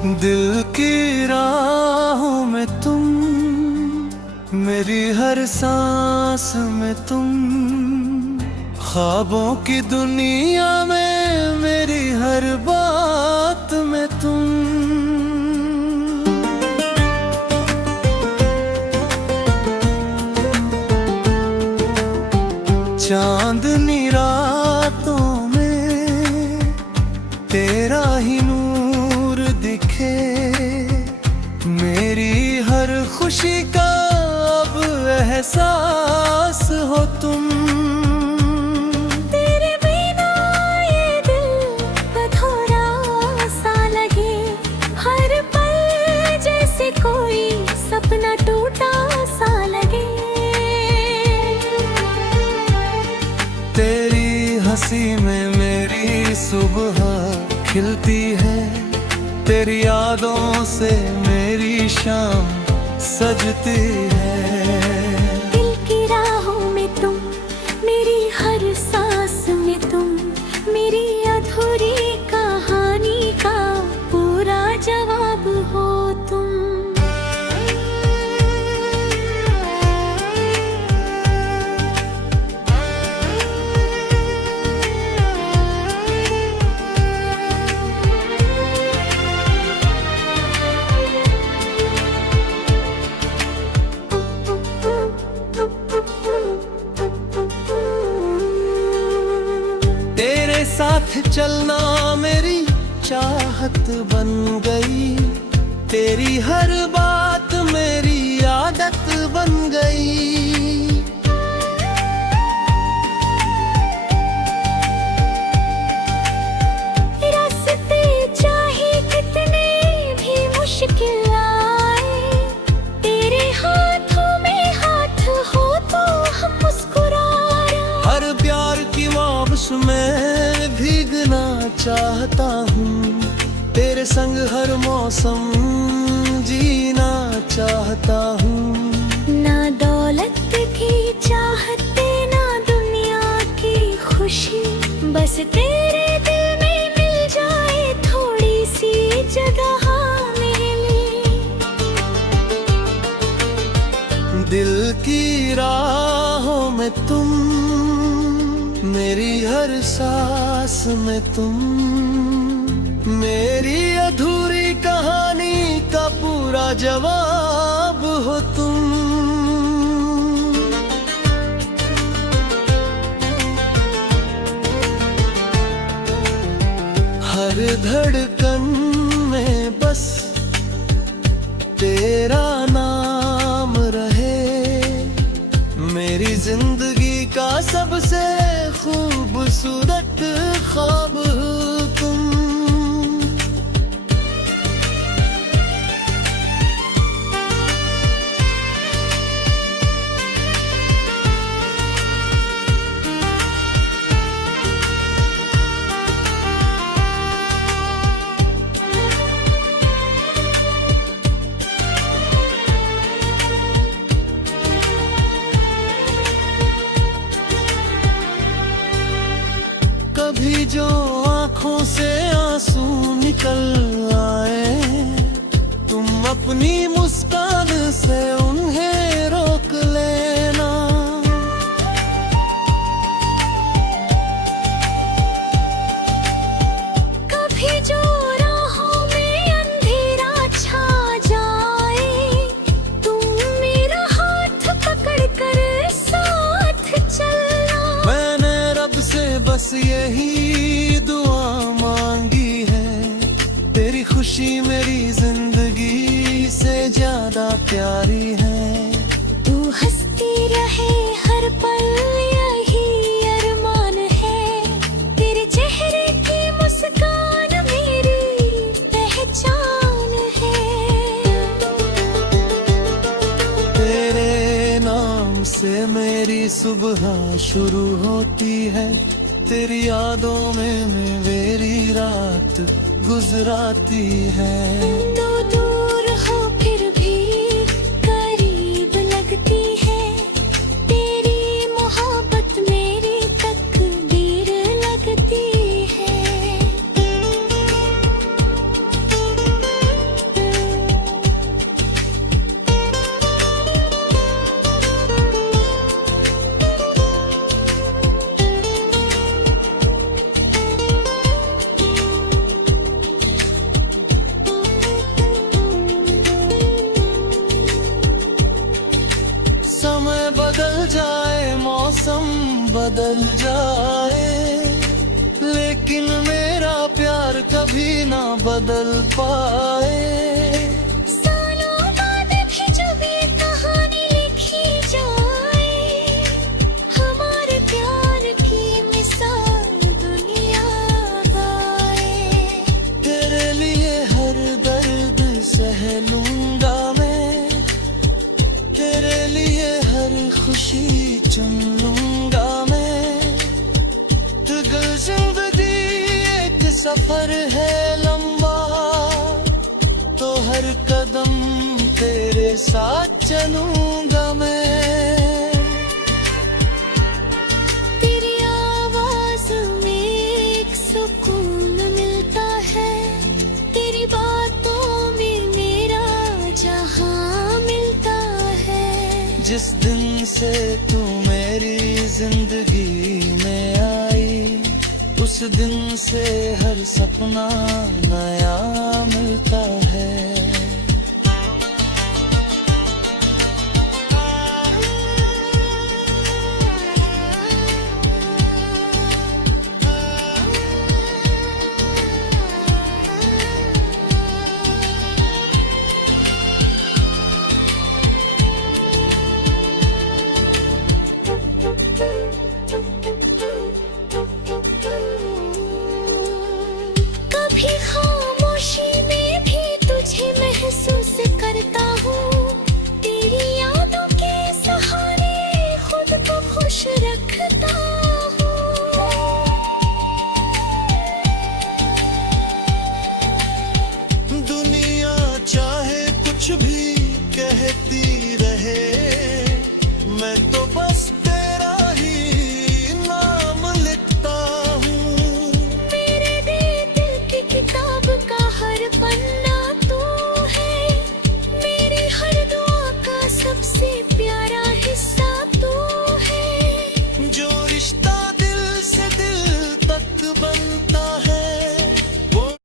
दिल की राहों में तुम, मेरी हर सांस में तुम, ख्वाबों की दुनिया में मेरी हर बात में तुम। चांदनी रातों में तेरा ही नूर दिखे, मेरी हर खुशी का अब एहसास हो तुम। तेरे बिना ये दिल अधूरा सा लगे, हर पल जैसे कोई सपना टूटा सा लगे। तेरी हंसी में मेरी सुबह खिलती है, तेरी यादों से मेरी शाम सजती है। दिल की राहों में तुम, मेरी हर सांस में तुम, मेरी अधूरी कहानी का पूरा जवाब हो तुम। साथ चलना मेरी चाहत बन गई, तेरी हर बात मेरी आदत बन गई। रास्ते चाहे कितने भी मुश्किल आए, तेरे हाथों में हाथ हो तो हम मुस्कुराए। हर प्यार की बारिश में भीगना चाहता हूँ, तेरे संग हर मौसम जीना चाहता हूँ। ना दौलत की चाहते ना दुनिया की खुशी, बस तेरे दिल में मिल जाए थोड़ी सी जगह मेरे। दिल की राहों में तुम, मेरी हर सांस में तुम, मेरी अधूरी कहानी का पूरा जवाब हो तुम। हर धड़कन में बस तेरा नाम रहे, मेरी जिंदगी का सबसे खूबसूरत ख्वाब हो तुम। कभी जो आँखों से आंसू निकल आए, तुम अपनी मुस्कान से उन्हें रोक लेना। कभी जो राहों में अंधेरा छा जाए, तुम मेरा हाथ पकड़ कर साथ चलना। मैंने रब से बस यही दुआ मांगी है, तेरी खुशी मेरी जिंदगी से ज्यादा प्यारी है। तू हंसती रहे हर पल यही अरमान है, तेरे चेहरे की मुस्कान मेरी पहचान है। तेरे नाम से मेरी सुबह शुरू होती है, तेरी यादों में मेरी रात गुजराती है। तू दूर हो फिर भी करीब लगती है, तेरी मोहब्बत मेरी तकदीर लगती है। बदल जाए, लेकिन मेरा प्यार कभी ना बदल पाए। सालों बाद भी जब ये कहानी लिखी जाए, हमारे प्यार की मिसाल दुनिया गाए। तेरे लिए हर दर्द सह लूंगा मैं, तेरे लिए हर खुशी चुन लूंगा मैं। अगर जिंदगी एक सफर है लंबा, तो हर कदम तेरे साथ चलूंगा मैं। तेरी आवाज में एक सुकून मिलता है, तेरी बातों में मेरा जहां मिलता है। जिस दिन से तू मेरी जिंदगी में आई, उस दिन से हर सपना नया मिलता है। कभी खामोशी में भी तुझे महसूस करता हूँ, तेरी यादों के सहारे खुद को खुश रखता हूँ। दुनिया चाहे कुछ भी